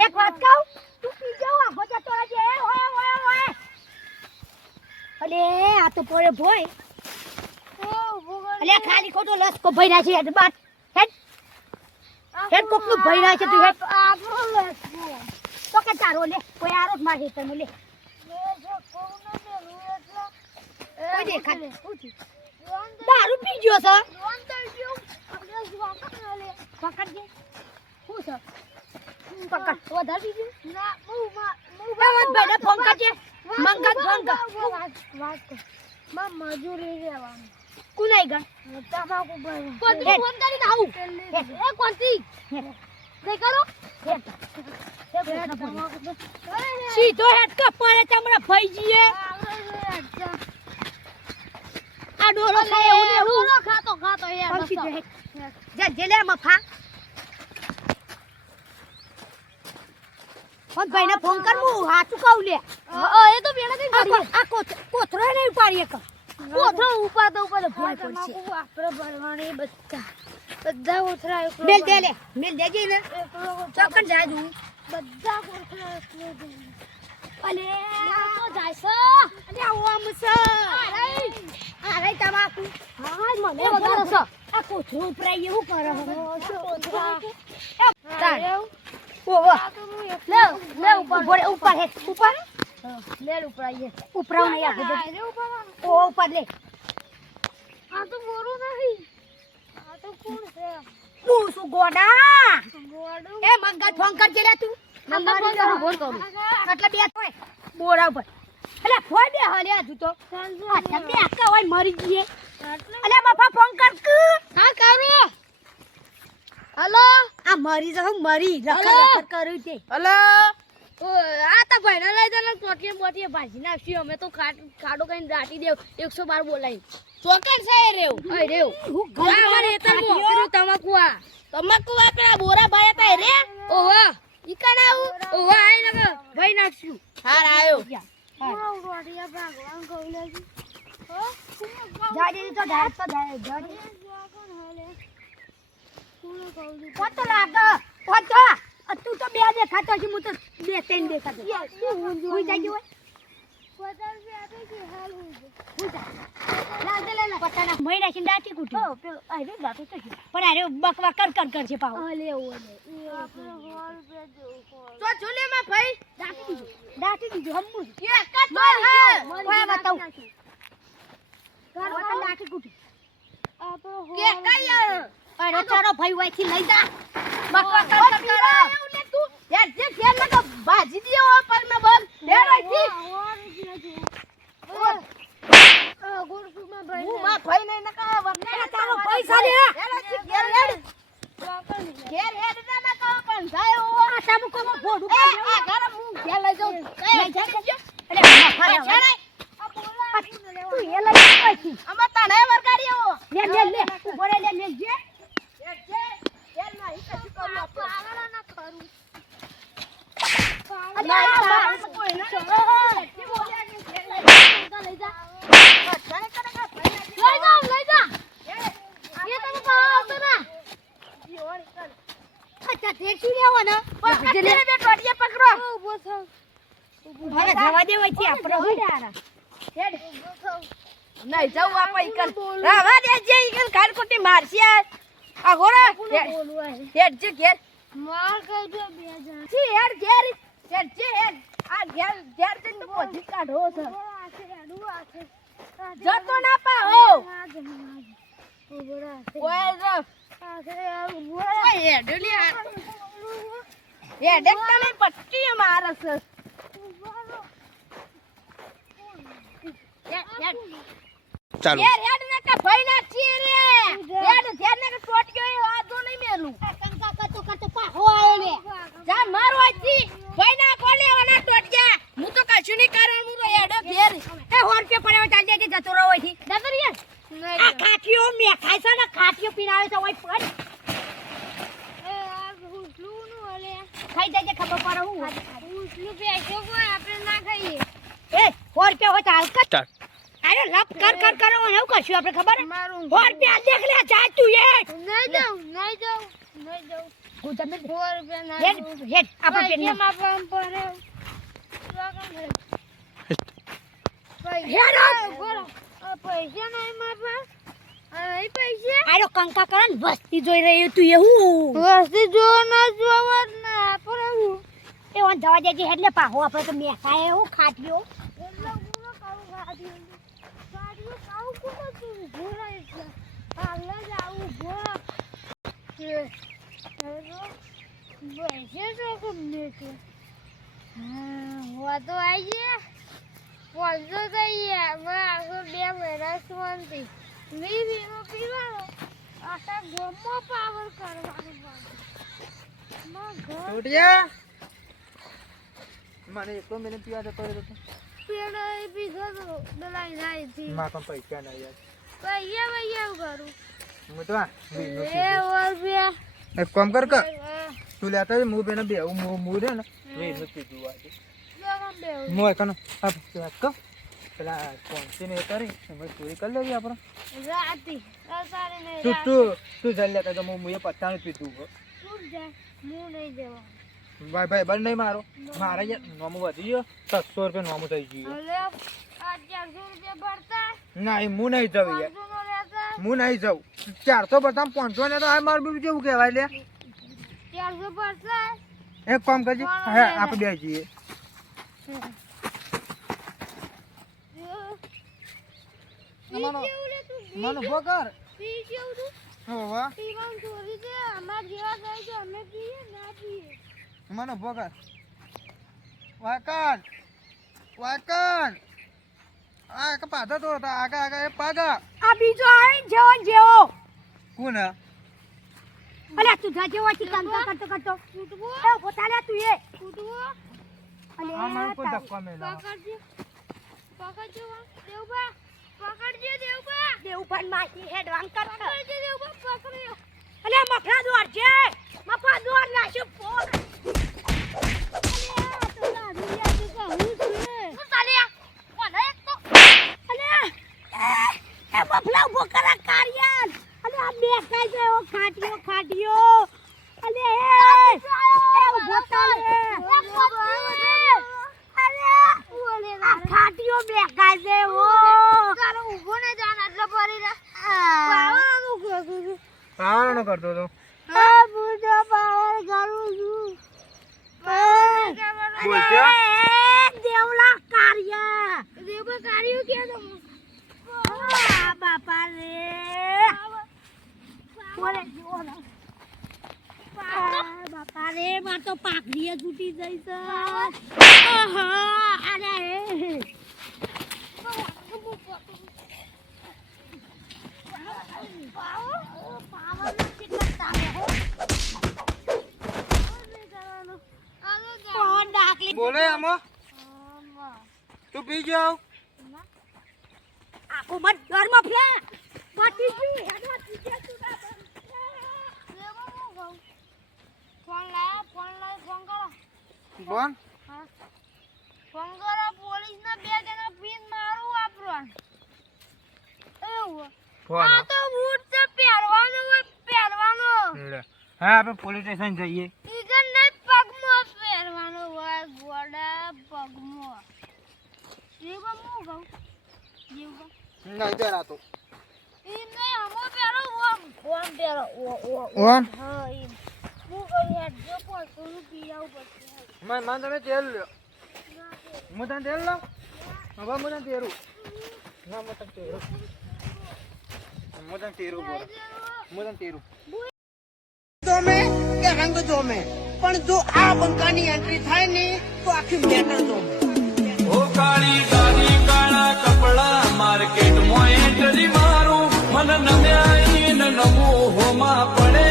એક વાત કહું તું પી જાવ આખો જતો રહેજે ઓય અલે આ તો પડે ભોય અલે ખાલી ખોટો લસકો ભઈના છે હેડ બાત હેડ કોકનું ભઈના છે તું હેડ આપણો લસકો તો કે તારો લે કોઈ આરો જ માગે તને લે કોઈ દેખા દારૂ પી ગયો છે પકડજે હું છે પકડ વધારે બીજું ના ભાઈ ને ફોન કરજે મંગત ફોન કર વાત કર માં મજૂરી રહેવાનું કુનાઈ ગણ તમાકુ ભાઈ ફોન કરીને આવું એ કોંતી દે કરો સીધો હેડ કા પડે ચમડા ફઈજીએ આ ડોરો ખાય એવું ને ડોરો ખાતો યાર જા જેલે મફા ફોન ભાઈને ફોન કર હું હાચું કહું લે એ તો પેલા કઈ કરી આ કોથરો ને ઉપાડીએ ક કોથરો ઉપાડો ભોય પડશે આપણે ભરવાણી બધા કોથરા મેલ દે લે મેલ દેજે ને ચોકન જાય દઉં બધા કોથરા અલે તો જાય છે અલે આમ છે અરે તમાકુ હા મને વધારે છે આ કોથરો ઉપરાય એવું કરે તારે ઓવા લે ઉપર બોરે ઉપર હે ઉપર લે ઉપર આઈએ ઉપરાવ નહીં આ ઓ ઉપર લે આ તો બોરો નહીં આ તો કોણ છે હું શું ગોડા એ મંગત ફોન કરજે લે તું મંગત ફોન કરું એટલે બે તોય બોરા ઉપર અલે ફોન દે હલે હજુ તો આ તમે આકા હોય મરી ગઈએ અલે બાપા ફોન કર હા કરો હલો આ મરી જ મરી રખડ કરું છે હલો આ તો ભાઈના લઈ જને ટોટીએ ભાજી નાખી અમે તો ખાડો કઈ રાટી દેવ 112 બોલાઈ ચોકન છે રેવ ઓય રેવ ગાવાને એતર મોકરું તમાકુ આ પેલા બોરા ભાઈ હતા રે ઓહો ઈકણ આવું ઓહો આઈ ને ભાઈ નાખ્યું હાર આયો રોટિયા ભાગવાન કઉલેજી જાડી તો ડાયરેક્ટ તો જાડી કોતો લાગે કોતો તું તો બે દેખાતો છે હું તો બે ત્રણ દેખાતો હું જાય હોય કોતર બે આતે કે હાલ હું જા લા પતાના મહિના થી દાટી કુટી પેલો આરે દાટો તો પણ આરે બકવા કર છે પાવ લે ઓલે આપણે હોલ બે જો જોલે માં ભાઈ દાટી દીધું હમ્મુ એ કટ કોઈ બતાવ ઘર દાટી કુટી આ તો કે કઈ અરે ચારો ભાઈ વાઈથી લઈ જા બકવા કર લે તું યાર જે ફેર માં તો ભાજી દીયો પર મે બગ લે વાઈથી ગુરસુ માં ભાઈ હું માં ભાઈ નઈ નકા વરના તારો પૈસા લે ઘેર હેડ ના કા પણ જાય ઓ આ સામુ કોમ ફોડું આ ઘર હું ઘેર લઈ જાઉં લઈ જા અરે ફારે આ બોલા તું એ લઈ પાછી અમાર તને વરગાડીઓ લે બોલે લે જે જવા દે વચ્ચે આપણે નહીં જવું આપણે ઈકલ રાવા દે જે ઈકલ કાડકોટી મારશે આ ઘોડા હેડ જે ઘેર માર કરજો બે જણ જી હેડ ઘેર આ ઘેર તે પોજી કાઢો છે જતો ના પાઓ ઓય જો ઓય હેડલી હેડ એકને પટ્ટી મારસ ચાલો હેડ ને કા ભાઈ ના છીએ રે હેડ ને કા ટોટિયો આજો નહીં મેલું કંકા કરતો પાહો આયો લે જા મારો આજી ભાઈ ના કોલે વાના ટોટિયા હું તો કશું નહીં કરું હું હેડ ઘેર એ 100 રૂપિયા પડ્યા કે જતો રહો અહીંથી જતો રહીએ આ ખાટીઓ મે ખાય છે ને ખાટીઓ પીરાવે છે ઓય પર એ આ હુસલું નું હલે ખાઈ જાય ખબર પડે હું હુસલું પેશો કોઈ આપણે ના ખાઈએ એ 4 રૂપિયા હોય તો હાલ કર અરે લપ કર કરો એવું કરશું આપણે ખબર 4 રૂપિયા દેખ લે જા તું એ નહીં જાઉં હું તમે 4 રૂપિયા ના હેડ આપણે પેન માં પડે પૈસા નહીં મારા પૈસા આરો કંકા કરન વસ્તી જોઈ રહ્યો તું એવું વસ્તી જો ના જોવા ના પણ એ ઓન જવા દેજે એટલે પાહો આપણે તો મેકાય એવું ખાટ્યો એટલે પૂરો કાઉ ખાટ્યો કાઉ કોનો તું ભોરા એટલે હાલે જાવું ભોરા પૈસા તો કમને કે હા તો આઈએ પોજો ગઈએ મારો 2 મહિના શાંતિ વીવીનો પીવાનો આટા ગોમો પાવર કરવાનો છોટિયા મને એકલો મેને પીવા જતો રહ્યો તો પેડો એ પીધો તો દલાઈ જાય થી માં પણ પૈસા ના યાર ભૈયા કરું હું તો એ રૂપિયા એક કામ કર કે તું લેતા જ હું બેને બે હું રે ને વે પીધું આજે મોય કનો આ ક પેલા કોન્ટીને કરી અમે ચોરી કરી લેવી આપણે રાતી તારે ને તું જલ લેતા તો હું એ પત્તા ન પીધું તું જા હું નહીં જવા ભાઈ બંધ નહીં મારો મારે નોમું વધી ગયો 700 રૂપિયા નોમું થઈ ગયું અલે આ 400 રૂપિયા ભરતા ના હું નહીં જાઉં યાર હું નહીં જાઉં 400 ભરતા 500 ને તો આ મારું બીજું કેવું કહેવાય લે 400 ભરતા એક કામ કરજે હા આપણે બે જઈએ મને ભોકર હોવા મને ભોકર વાકન આ કે પાધો તો આગા એ પાગા આ બીજો આઈ જેવો કોણ અલે તું જા જેવો થી કામ કરતો ફૂટવો એ પોતાલે તું એ ફૂટવો અલે આ મને કોઈ ધક્કો મેલા પકડજો દેવબા માસી હેડવાન કર પકડજો દેવબા પકડ્યો અલે મફરા દોર છે મફા દોર નાખ્યો ફોન મફલા ઉભો કરા કાર્યાન અલે આ બે કાઈ જાય ઓ ખાટીયો અલે એ ઉભો તાલે અલે આ ખાટીયો બે કાઈ જાય ઓ તારો ઉભો ને જાન આટલો ભરી રે પાવરનો કરતો તો આ બુજો પાવર કરું છું બોલ કે દેવલા કાર્યા કે તો બાપા રે બોલે જોનો બાપા રે માં તો પાકડીએ છૂટી જઈ છે અરે બોલે આમાં તું પી જાવ આખો મત ઘરમાં ફ્લે પાટી જી હેડવા તીજે તું ના ફોન કરો બોન હા ફોન કરો પોલીસ ના 2 જણા પીન મારું વાપરવા એવું ફોન આ તો બૂટ છે પહેરવાનો હા આપણે પોલીસ સ્ટેશન જઈએ ઈગન નહીં પગમાં પહેરવાનો હોય ગોડા પગમાં જીવા મો ગઉ જીવા નહીં પહેરાતો ઈ નહીં હમો પહેરો ઓમ પહેરો ઓમ હા ઈ હું કરી હેડ જો પોતું પીયાવ પછી મને તમે તેલ લ્યો હું તને તેલ લઉં હવે હું તને તેરું ના હું તને તેરું જોમે કે રંગ જોમે પણ જો આ બંકાની એન્ટ્રી થાય ને તો આખી મેટર જોમે ઓ કાળી ગાડી કાળા કપડા માર્કેટ માં એન્ટ્રી મારું મન નમ્યા ન નમો હોમાં પડે